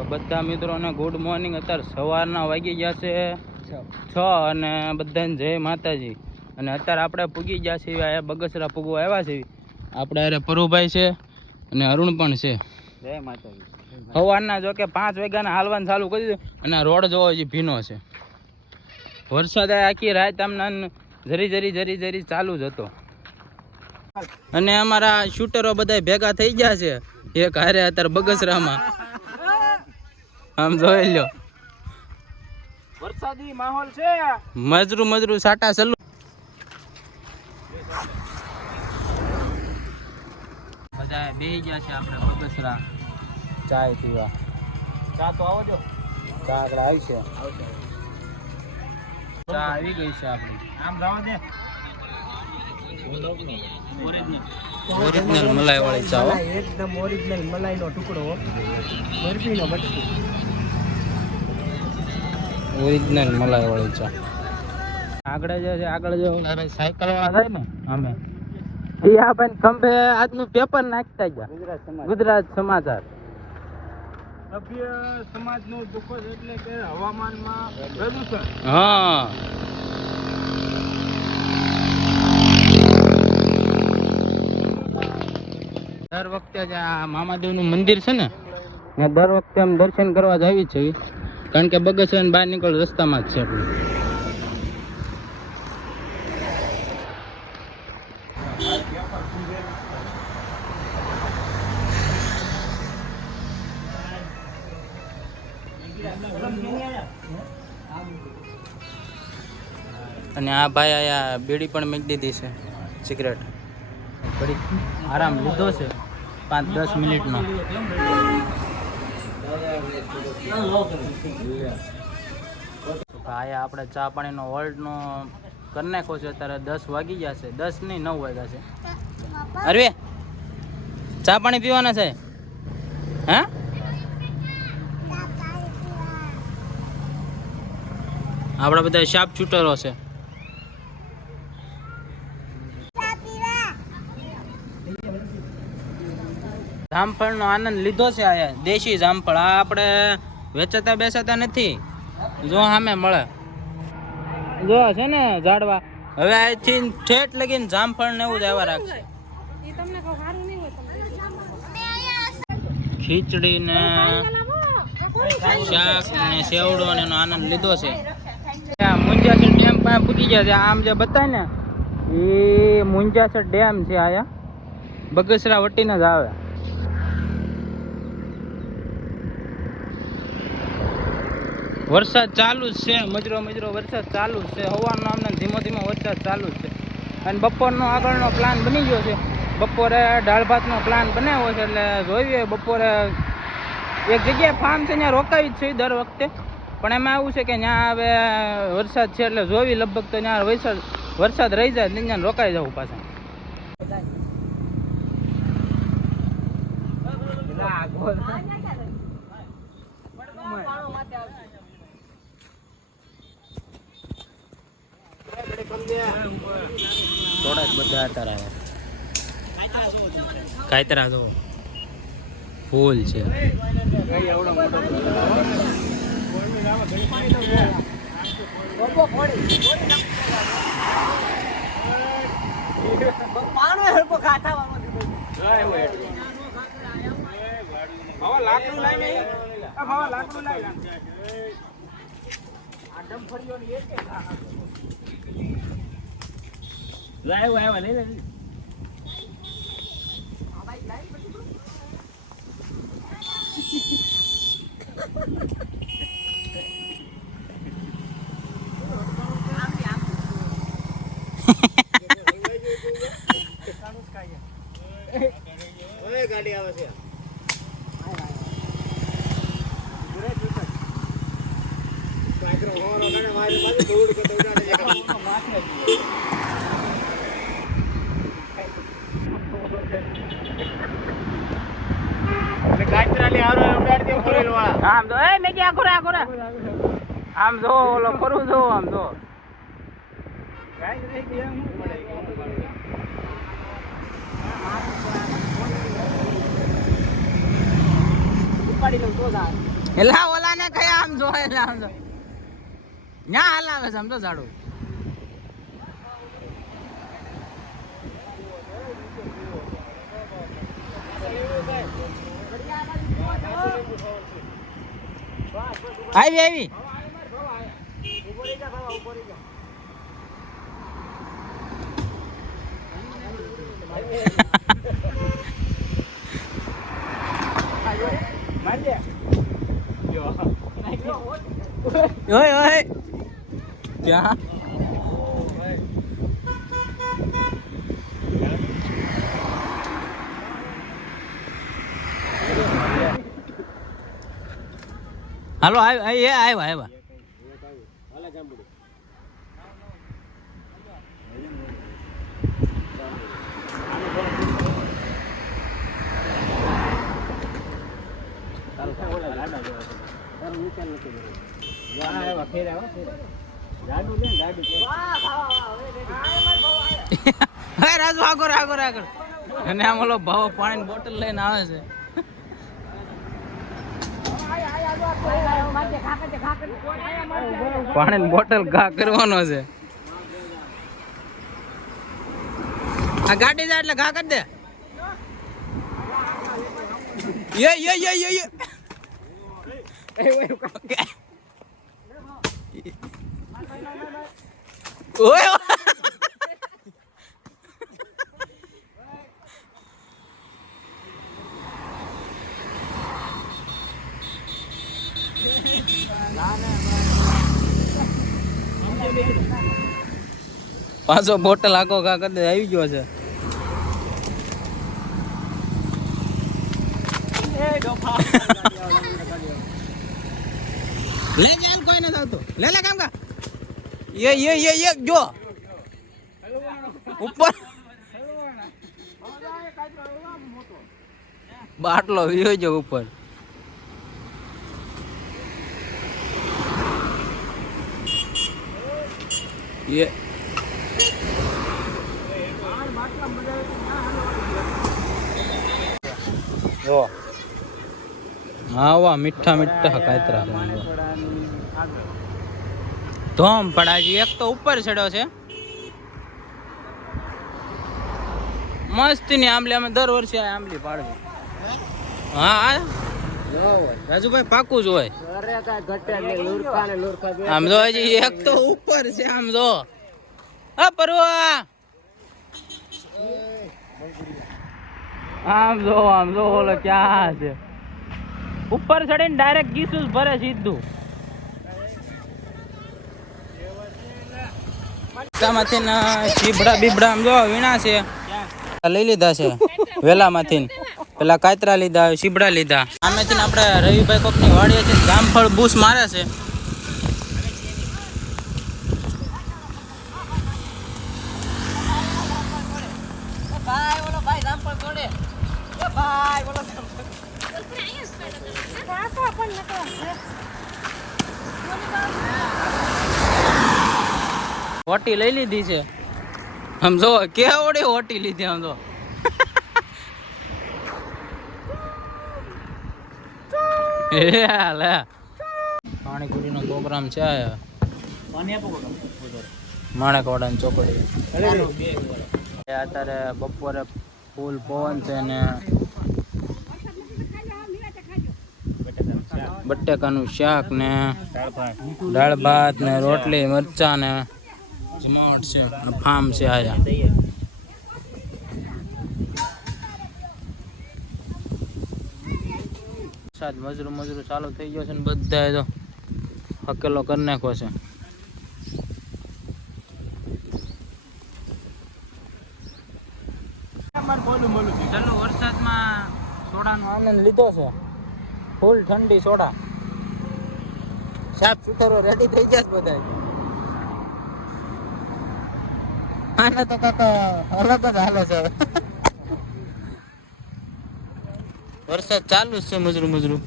તો બધા મિત્રોને ગુડ મોર્નિંગ. અત્યારે સવારના વાગી ગયા છે 6 અને બધાને જય માતાજી. અને અત્યારે આપણે પૂગી ગયા છીએ આ બગસરા પૂગવા આવ્યા છીએ. આપણે અરે પરુભાઈ છે અને અરુણ પણ છે. જય માતાજી. સવારના જો કે 5 વાગ્યાના હાલવાનું ચાલુ કરી દીધું અને રોડ જોવો હજી ભીનો છે. વરસાદ આખી રાત આમને જરી ચાલુ જ હતો. અને અમારા શૂટરો બધા ભેગા થઈ ગયા છે એક હારે અત્યારે બગસરામાં. આમ જોઈ લ્યો વરસાદી માહોલ છે. મજરું સાટા ચાલુ. બધા બેહી ગયા છે આપણે બગસરા ચાય પીવા. ચા તો આવજો. ચા આગળ આવી છે. ચા આવી ગઈ છે આપણી. આમ જવા દે. ઓરિજિનલ મલાઈ વાળી ચા હો. એકદમ ઓરિજિનલ મલાઈનો ટુકડો બરફીનો બટકું. ઓરિજિનલ મલાઈ વાળી ચા. આગળ જે છે આગળ જો સાયકલ વાળા થાય ને અમે એ આપણે ખંભે આજનું પેપર નાખતા ગયા. ગુજરાત સમાચાર. સભ્ય સમાજનો દુઃખ એટલે કે હવામાનમાં પ્રદૂષણ. હા દર વખતે જ આ મામાદેવનું મંદિર છે ને દર વખતે આમ દર્શન કરવા જ આવી છે. કારણ કે બગસરા બહાર નીકળ રસ્તામાં જ છે આપણે. અને આ ભાઈ આયા બીડી પણ મૂકી દીધી છે સિગરેટ. થોડી આરામ લીધો છે 5-10 મિનિટનો. આયા આપણે ચા પાણીનો હોલ્ડનો કરી નાખ્યો છે. અત્યારે 10 વાગી ગયા છે. 10 નહીં 9 વાગ્યા છે. અરે ચા પાણી પીવાના છે હા. આપણા બધા શાપ શૂટરો છે. જામફળનો આનંદ લીધો છે. આયા દેશી જામફળ. આ આપણે વેચાતા બેસાતા નથી. જો સામે મળે જો છે ને ઝાડવા. હવે અહીંથી ઠેઠ લગીને જામફળ ને એવું જ આવ્યા રાખશે. ખીચડી ને શાક ને સેવડો ને એનો આનંદ લીધો છે. મુંજાસર ડેમ પાસે પૂકી ગયા છે. આમ જે બતાય ને એ મુંજાસર ડેમ છે. આયા બગસરા વટીને જ આવે. વરસાદ ચાલુ જ છે. મજરો વરસાદ ચાલુ જ છે. હવાનો અમને ધીમો વરસાદ ચાલુ જ છે. અને બપોરનો આગળનો પ્લાન બની ગયો છે. બપોરે દાળ ભાતનો પ્લાન બનાવ્યો છે. એટલે જોઈએ બપોરે એક જગ્યાએ ફાર્મ છે ત્યાં રોકાવી જ છે દર વખતે. પણ એમાં એવું છે કે ત્યાં હવે વરસાદ છે એટલે જોવી લગભગ તો ત્યાં વરસાદ રહી જાય ત્યાં રોકાઈ જવું પાછા. થોડા જ બધા અત્યારે આવ્યા. કાયતરા જો ફૂલ છે. ગાડી આવે છે. આમ તો એ મેં કે આમ જો ઓલો ફરું જો આમ જો ઉપાડી લઉં તો જાય. એલા ઓલા ને કયા આમ જો એલા આમ જો ન્યા હલાવે છે આમ તો ઝાડુ આવી ઓય ઓય ક્યાં હાલો આવ્યા રાજુ આગળ અને આમ ઓલો ભાવ પાણીની બોટલ લઈને આવે છે પાણીની બોટલ ઘા કરવાનો છે આ ગાડી જાય એટલે ઘા કરી દે ઓય પાછો બોટલ આખો ઘા કરી દે આવી ગયો છે લે ચાલ કોઈ નથી આવતો લે કામ કા ये जो ઉપર બાટલો વિયો જો ઉપર ये જો આવા મીઠા કાતરા ધોમ પડાજી એક તો ઉપર ચડ્યો છે મસ્ત ની આંબલી અમે દર વર્ષે આંબલી પાડવી હા રાજુભાઈ પાકું જ હોય આમ જો હજી એક તો ઉપર છે આમ જો પરવા આમ જો ઓલો ક્યાં છે ઉપર ચડીને ડાયરેક્ટ ગીસુસ ભરે સીધું માંથી શીબડા બીબડા આમ જો વીણા છે લઈ લીધા છે વેલામાંથી પેલા કાતરા લીધા શીબડા લીધા આમેથી આપણે રવિભાઈ કોકની વાડીએ છે જામફળ બૂસ મારે છે હોટી લઈ લીધી છે આમ જો કેવડી હોટી લીધી આમ જો લે પાણીપુરીનો પ્રોગ્રામ છે માણેકવાડા ની ચોકડી અત્યારે બપોરે ફૂલ પવન છે ને બટેકાનું શાક ને દાળ ભાત ને રોટલી મરચા ને જમાવટ છે ફાર્મ છે આયા વરસાદ મજૂર ચાલુ થઈ ગયો છે ને બધા તો હકેલો કરી નાખ્યો છે ચાલો વરસાદમાં સોડાનો આનંદ લીધો છે ફૂલ ઠંડી સોડા સાફ સુથરો રેડી થઈ જશે બધા આને તો કાકા અલગ જ હાલે છે વરસાદ ચાલુ જ છે મજરું